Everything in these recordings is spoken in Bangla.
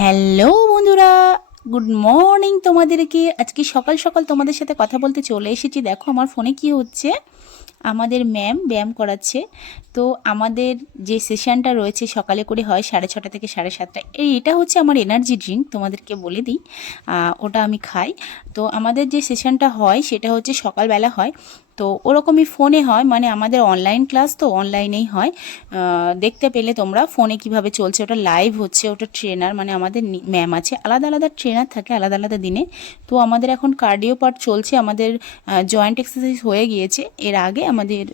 হ্যালো বন্ধুরা, গুড মর্নিং তোমাদেরকে। আজকে সকাল সকাল তোমাদের সাথে কথা বলতে চলে এসেছি। দেখো আমার ফোনে কি হচ্ছে? আমাদের ম্যাম ব্যায়াম করাচ্ছে। তো আমাদের যে সেশনটা রয়েছে, সকালে করে হয় সাড়ে ছটা থেকে সাড়ে সাতটা। এই এটা হচ্ছে আমার এনার্জি ড্রিঙ্ক তোমাদেরকে বলে দিই। ওটা আমি খাই। তো আমাদের যে সেশনটা হয়, সেটা হচ্ছে সকালবেলা হয়। তো ওরকমই ফোনে হয় মানে আমাদের অনলাইন ক্লাস তো অনলাইনেই হয়। দেখতে পেলে তোমরা ফোনে কীভাবে চলছে, ওটা লাইভ হচ্ছে, ওটা ট্রেনার মানে আমাদের ম্যাম আছে। আলাদা আলাদা ট্রেনার থাকে আলাদা আলাদা দিনে। তো আমাদের এখন কার্ডিও পার্ট চলছে, আমাদের জয়েন্ট এক্সারসাইজ হয়ে গিয়েছে। এর আগে আমাদের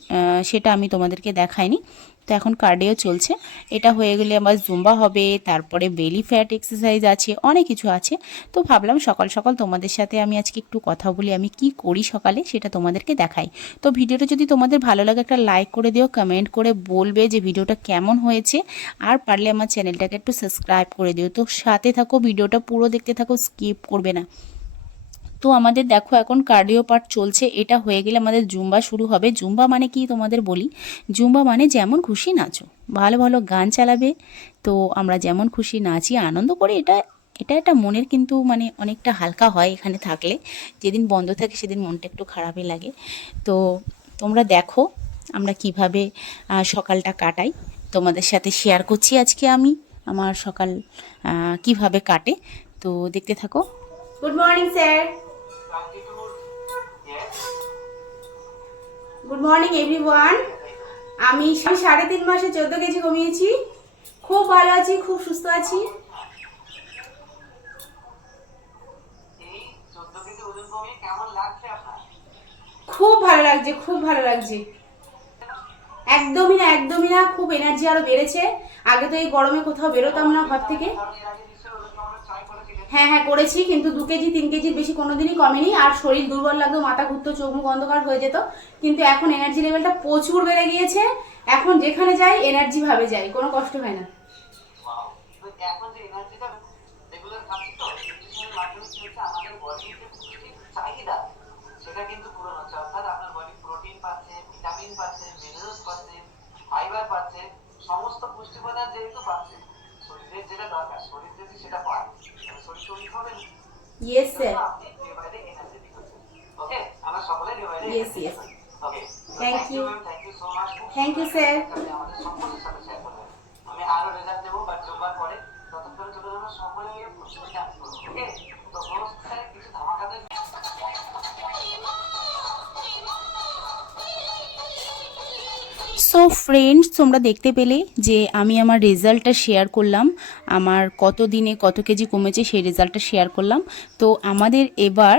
সেটা আমি তোমাদেরকে দেখাইনি। তো এখন কার্ডিও চলছে। এটা হয়ে গেলে আমার জুম্বা হবে, তারপরে বেলি ফ্যাট এক্সারসাইজ আছে, অনেক কিছু আছে। তো ভাবলাম সকাল সকাল তোমাদের সাথে আমি আজকে একটু কথা বলি, আমি কি করি সকালে সেটা তোমাদেরকে দেখাই। তো ভিডিওটা যদি তোমাদের ভালো লাগে একটা লাইক করে দিও কমেন্ট করে বলবে যে ভিডিওটা কেমন হয়েছে, আর পারলে আমার চ্যানেলটাকে একটু সাবস্ক্রাইব করে দিও। তো সাথে থাকো, ভিডিওটা পুরো দেখতে থাকো স্কিপ করবে না। তো আমাদের দেখো এখন কার্ডিও পার্ট চলছে, এটা হয়ে গেলে আমাদের জুম্বা শুরু হবে। জুম্বা মানে কি তোমাদের বলি? জুম্বা মানে যেমন খুশি নাচো, ভালো ভালো গান চালাবে, তো আমরা যেমন খুশি নাচি, আনন্দ করি এটা এটা একটা মনের কিন্তু মানে অনেকটা হালকা হয় এখানে থাকলে। যেদিন বন্ধ থাকে সেদিন মনটা একটু খারাপই লাগে। তো তোমরা দেখো আমরা কীভাবে সকালটা কাটাই। তোমাদের সাথে শেয়ার করছি আজকে আমি, আমার সকাল কীভাবে কাটে। তো দেখতে থাকো। Good morning sir good morning everyone আমি সাড়ে তিন মাসে চোদ্দ কেজি কমিয়েছি। খুব ভালো আছি, খুব সুস্থ আছি। খুব ভালো লাগছে, খুব ভালো লাগছে। একদমই না একদমই না, খুব এনার্জি আরও বেড়েছে। আগে তো এই গরমে কোথাও বেরোতাম না ঘর থেকে কারণ এর আগে নিশ্চয়ই ওজন কমানোর ট্রাই করেছিলেন হ্যাঁ হ্যাঁ করেছি, কিন্তু দু কেজি, তিন কেজির বেশি কোনোদিনই কমেনি। আর শরীর দুর্বল লাগতো মাথা ঘুরতো, চোখ মুখ অন্ধকার হয়ে যেত। কিন্তু এখন এনার্জি লেভেলটা প্রচুর বেড়ে গিয়েছে। এখন যেখানে যাই এনার্জি ভাবে যাই, কোনো কষ্ট হয় না। সমস্ত পুষ্টি উপাদান যেহেতু পাচ্ছে, শরীরের যেটা দরকার মাচ Thank you, sir. আমাদের সকলের সাথে শেয়ার করবেন। আমি আরও রেজাল্ট দেবো বা জমবার পরে ততক্ষণ ছোট সকলে মিলে ফ্রেন্ডস তোমরা দেখতে পেলে যে আমি আমার রেজাল্টটা শেয়ার করলাম। আমার কত দিনে কত কেজি কমেছে সেই রেজাল্টটা শেয়ার করলাম। তো আমাদের এবার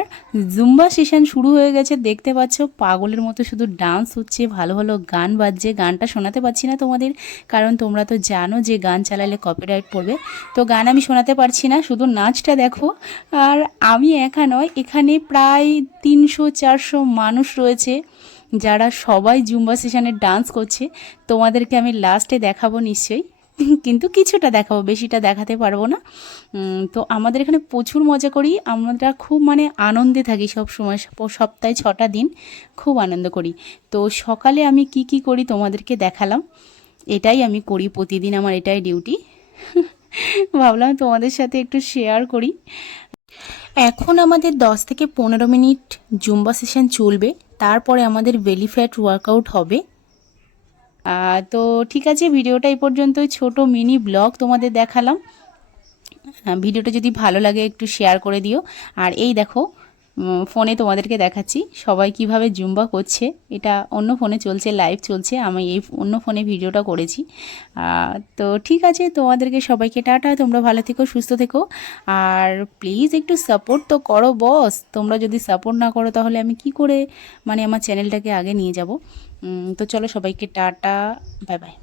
জুম্বা সেশন শুরু হয়ে গেছে। দেখতে পাচ্ছ, পাগলের মতো শুধু ডান্স হচ্ছে, ভালো ভালো গান বাজছে। গানটা শোনাতে পারছি না তোমাদের, কারণ তোমরা তো জানো যে গান চালালে কপিরাইট পড়বে। তো গান আমি শোনাতে পারছি না, শুধু নাচটা দেখো। আর আমি একা নয়, এখানে প্রায় তিনশো চারশো মানুষ রয়েছে। যারা সবাই জুম্বা সেশনে ডান্স করছে, তোমাদেরকে আমি লাস্টে দেখাবো নিশ্চয়ই। কিন্তু কিছুটা দেখাবো, বেশিটা দেখাতে পারব না। তো আমাদের এখানে প্রচুর মজা করি। আমরা খুব মানে আনন্দে থাকি সব সময় সপ্তাহে ছটা দিন খুব আনন্দ করি। তো সকালে আমি কি কি করি তোমাদেরকে দেখালাম, এটাই আমি করি প্রতিদিন আমার এটাই ডিউটি ভাবলাম তোমাদের সাথে একটু শেয়ার করি। এখন আমাদের 10 থেকে পনেরো মিনিট জুম্বা সেশন চলবে। তারপরে আমাদের বেলি ফ্যাট ওয়ার্কআউট হবে তো ঠিক আছে, ভিডিওটা এই পর্যন্ত ছোট মিনি ব্লগ তোমাদের দেখালাম। ভিডিওটা যদি ভালো লাগে একটু শেয়ার করে দিও। আর এই দেখো ফোনে তোমাদেরকে দেখাচ্ছি সবাই কীভাবে জুম্বা করছে। এটা অন্য ফোনে চলছে লাইভ চলছে। আমি এই অন্য ফোনে ভিডিওটা করেছি। তো ঠিক আছে, তোমাদেরকে সবাইকে টাটা। তোমরা ভালো থেকো, সুস্থ থেকো। আর প্লিজ একটু সাপোর্ট তো করো বস তোমরা যদি সাপোর্ট না করো, তাহলে আমি কি করে মানে আমার চ্যানেলটাকে আগে নিয়ে যাব। তো চলো সবাইকে টাটা বাই বাই